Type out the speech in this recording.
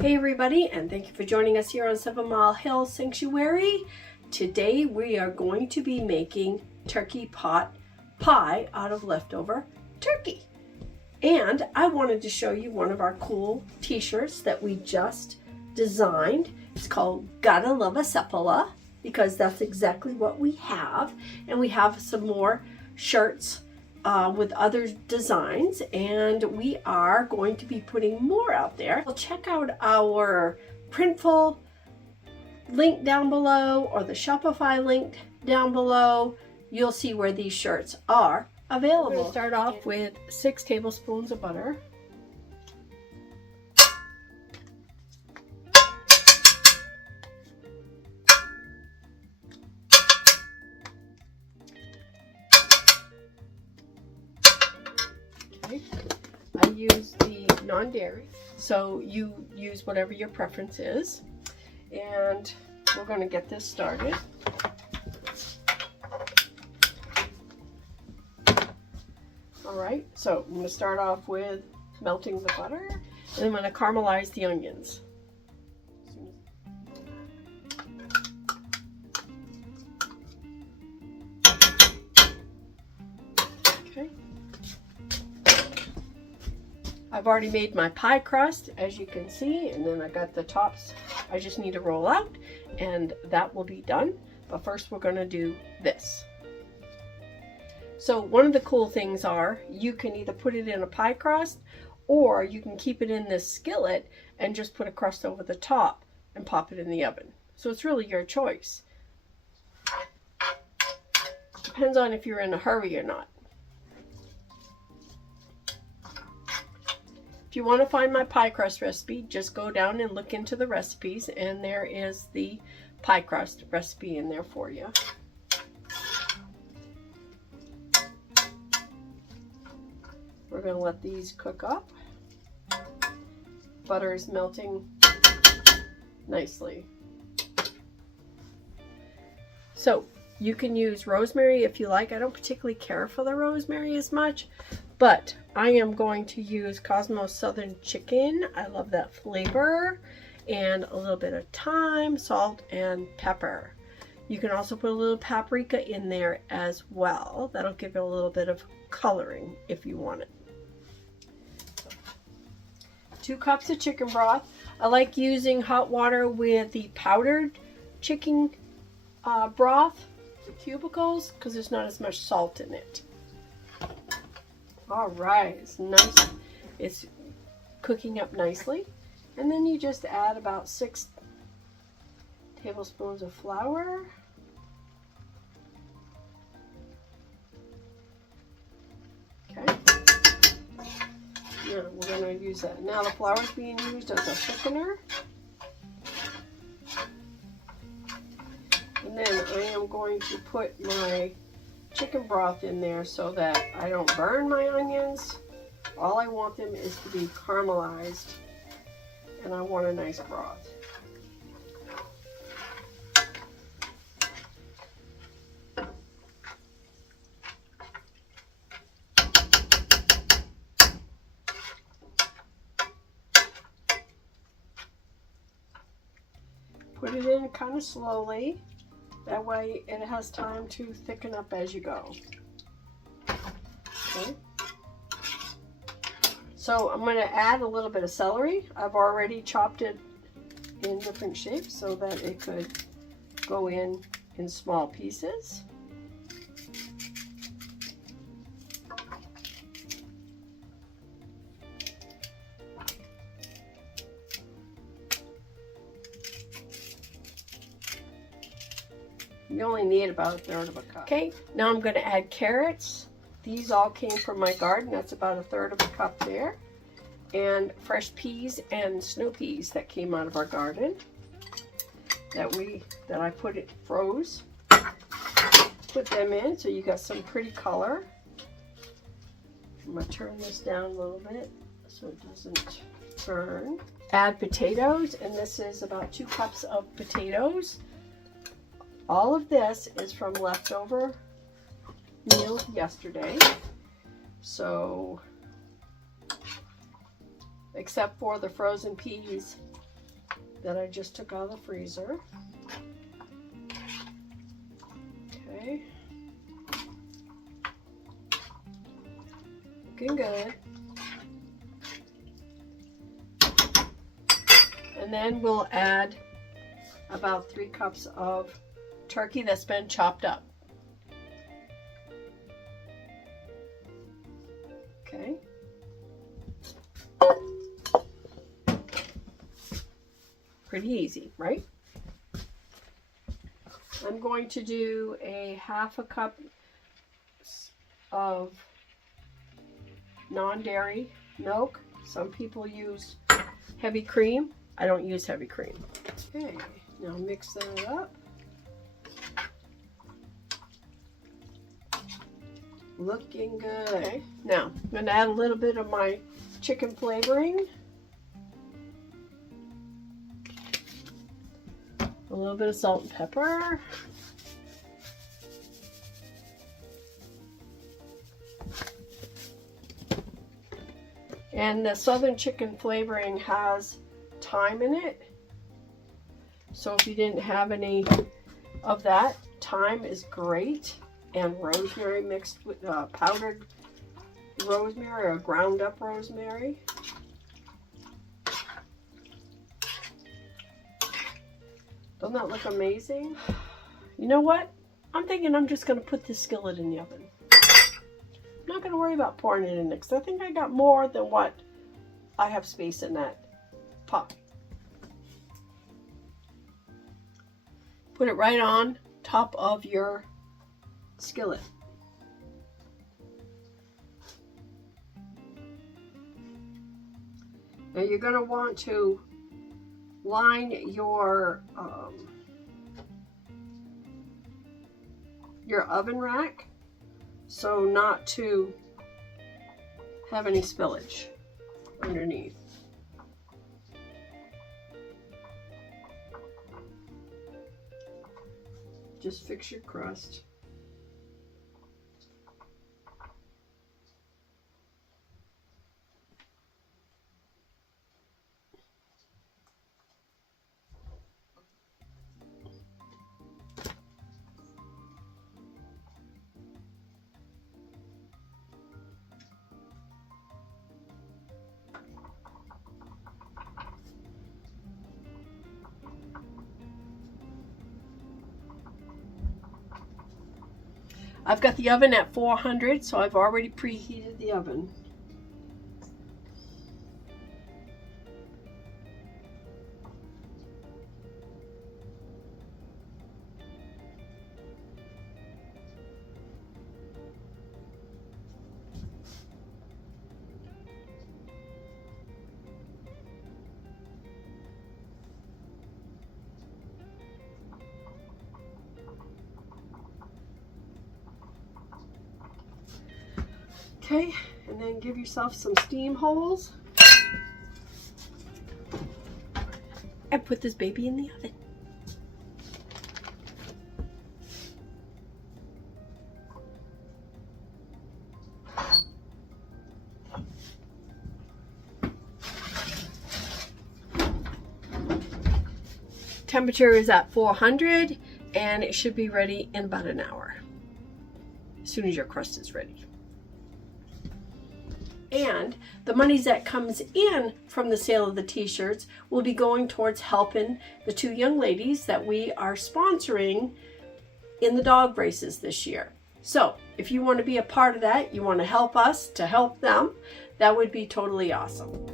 Hey everybody, and thank you for joining us here on 7 Mile Hill Sanctuary. Today we are going to be making turkey pot pie out of leftover turkey. And I wanted to show you one of our cool t-shirts that we just designed. It's called Gotta Love a Sepala, because that's exactly what we have. And we have some more shirts with other designs, and we are going to be putting more out there. Well, check out our Printful link down below or the Shopify link down below. You'll see where these shirts are available. We're going to start off with 6 tablespoons of butter. I use the non-dairy, so you use whatever your preference is. And we're going to get this started. Alright, so I'm going to start off with melting the butter, and then I'm going to caramelize the onions. Okay. I've already made my pie crust, as you can see, and then I got the tops I just need to roll out, and that will be done. But first we're going to do this. So one of the cool things are, you can either put it in a pie crust, or you can keep it in this skillet and just put a crust over the top and pop it in the oven. So it's really your choice. Depends on if you're in a hurry or not. If you want to find my pie crust recipe, just go down and look into the recipes, and there is the pie crust recipe in there for you. We're going to let these cook up. Butter is melting nicely. So you can use rosemary if you like. I don't particularly care for the rosemary as much, but I am going to use Cosmos Southern Chicken. I love that flavor. And a little bit of thyme, salt, and pepper. You can also put a little paprika in there as well. That'll give it a little bit of coloring if you want it. 2 cups of chicken broth. I like using hot water with the powdered chicken broth, the cubicles, because there's not as much salt in it. All right, it's nice. It's cooking up nicely. And then you just add about 6 tablespoons of flour. Okay. Yeah, we're going to use that. Now the flour is being used as a thickener. And then I am going to put my chicken broth in there so that I don't burn my onions. All I want them is to be caramelized, and I want a nice broth. Put it in kind of slowly. That way it has time to thicken up as you go. Okay. So I'm going to add a little bit of celery. I've already chopped it in different shapes so that it could go in small pieces. You only need about 1/3 of a cup. Okay, now I'm going to add carrots. These all came from my garden. That's about 1/3 of a cup there. And fresh peas and snow peas that came out of our garden that I froze. Put them in so you got some pretty color. I'm going to turn this down a little bit so it doesn't burn. Add potatoes, and this is about 2 cups of potatoes. All of this is from leftover meal yesterday. So, except for the frozen peas that I just took out of the freezer. Okay. Looking good. And then we'll add about 3 cups of turkey that's been chopped up. Okay. Pretty easy, right? I'm going to do a 1/2 cup of non-dairy milk. Some people use heavy cream. I don't use heavy cream. Okay, now mix that up. Looking good. Okay, now I'm going to add a little bit of my chicken flavoring. A little bit of salt and pepper. And the southern chicken flavoring has thyme in it. So if you didn't have any of that, thyme is great. And rosemary mixed with powdered rosemary or ground up rosemary. Doesn't that look amazing? You know what? I'm thinking I'm just going to put this skillet in the oven. I'm not going to worry about pouring it in there because I think I got more than what I have space in that pot. Put it right on top of your skillet. Now you're going to want to line your oven rack so not to have any spillage underneath. Just fix your crust. I've got the oven at 400, so I've already preheated the oven. Okay, and then give yourself some steam holes. And put this baby in the oven. Temperature is at 400 and it should be ready in about an hour. As soon as your crust is ready. And the monies that comes in from the sale of the t-shirts will be going towards helping the 2 young ladies that we are sponsoring in the dog races this year. So if you want to be a part of that, you want to help us to help them, that would be totally awesome.